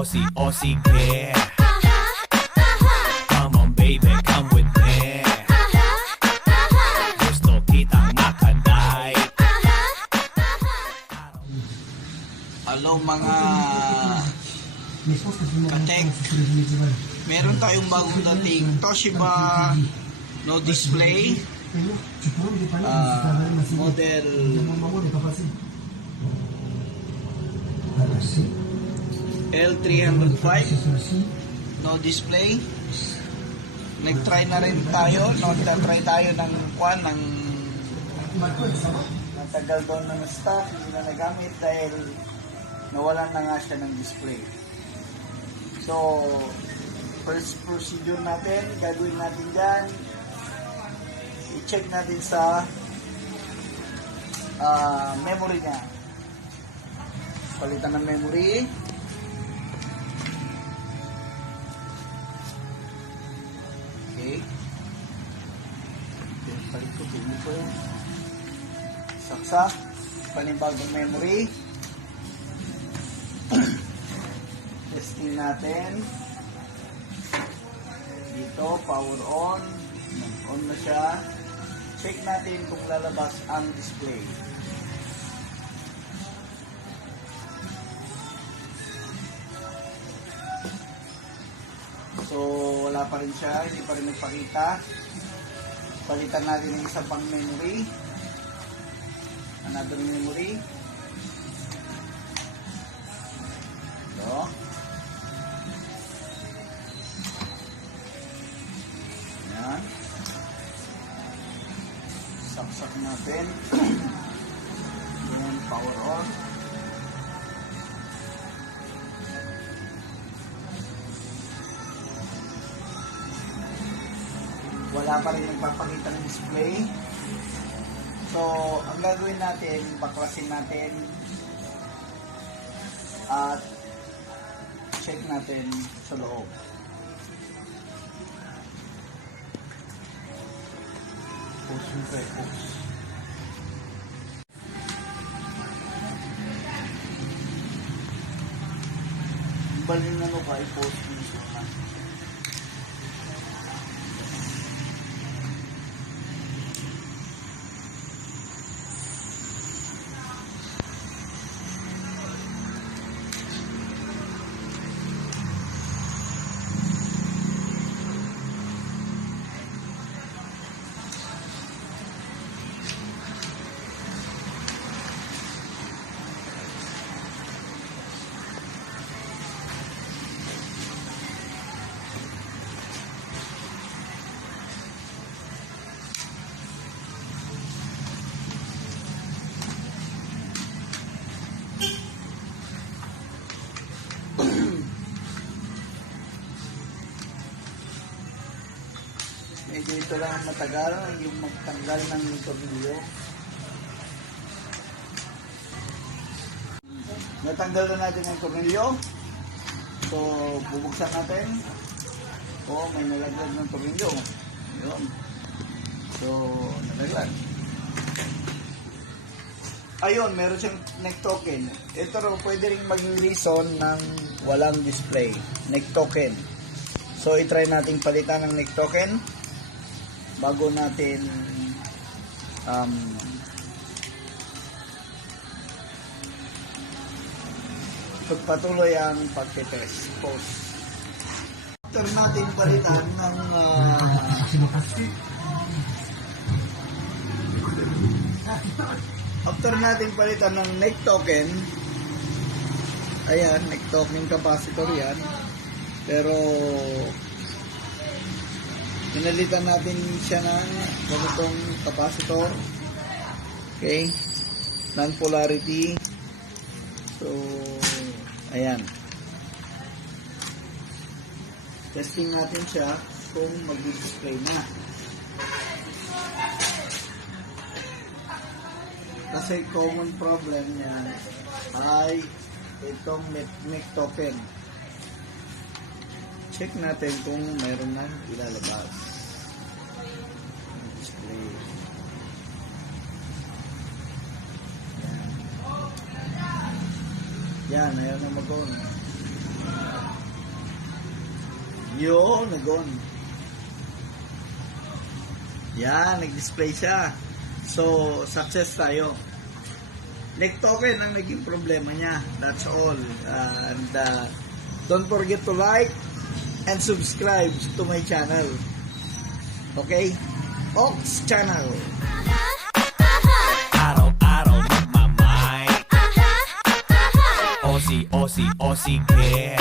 O sige. Come on baby, come with me. Gusto kitang makaday. Hello mga katek, meron tayong bagong dating Toshiba no display model L305 no display. Nag-try na rin tayo, nagtatry tayo ng natagal doon ng stock, hindi na nagamit dahil nawalan na nga siya ng display. So, first procedure natin, gagawin natin dyan, i-check natin sa memory niya. Palitan ng memory. Okay. Palit ko, tingin ko yun. Saksak, panibagong memory. Testing natin. Dito, power on. On na siya. Check natin kung lalabas ang display. So, wala pa rin siya. Hindi pa rin nagpakita. Palitan natin yung isa pang memory. Another memory. Ito. Ayan. Saksak natin. Ayan, power on. Wala pa rin nagpapakita ng display. So, ang gagawin natin, baklasin natin at check natin sa loob. Push yung push. Balin na ka, i-post yung suka. Medyo ito lang ang matagal, yung magtanggal ng tornilyo. Natanggal na natin ang tornilyo. So, bubuksan natin. O, may nalaglag ng tornilyo. Yun. So, nalaglag. Ayun, meron siyang neck token. Ito rin, pwede rin maging reason ng walang display. Neck token. So, itry natin palitan ng neck token bago natin pagpatuloy ang pagtitest. Post. After natin palitan ng neck token, ayan, neck token capacitor yan, pero pinalitan natin siya ng ganitong capacitor. Okay, non-polarity. So, ayan, testing natin siya kung mag-display na. Kasi common problem niya ay itong neck token. Check natin kung mayroon na ilalabas. Display. Yan, ayaw na mag-on. Yun, nag-on. Yan, nag-display siya. So, success tayo. Neck token ang naging problema niya. That's all. And don't forget to like and subscribe to my channel. Okay? Ox Channel. Araw-araw nagmamay. Aussie, Aussie, Aussie, yeah.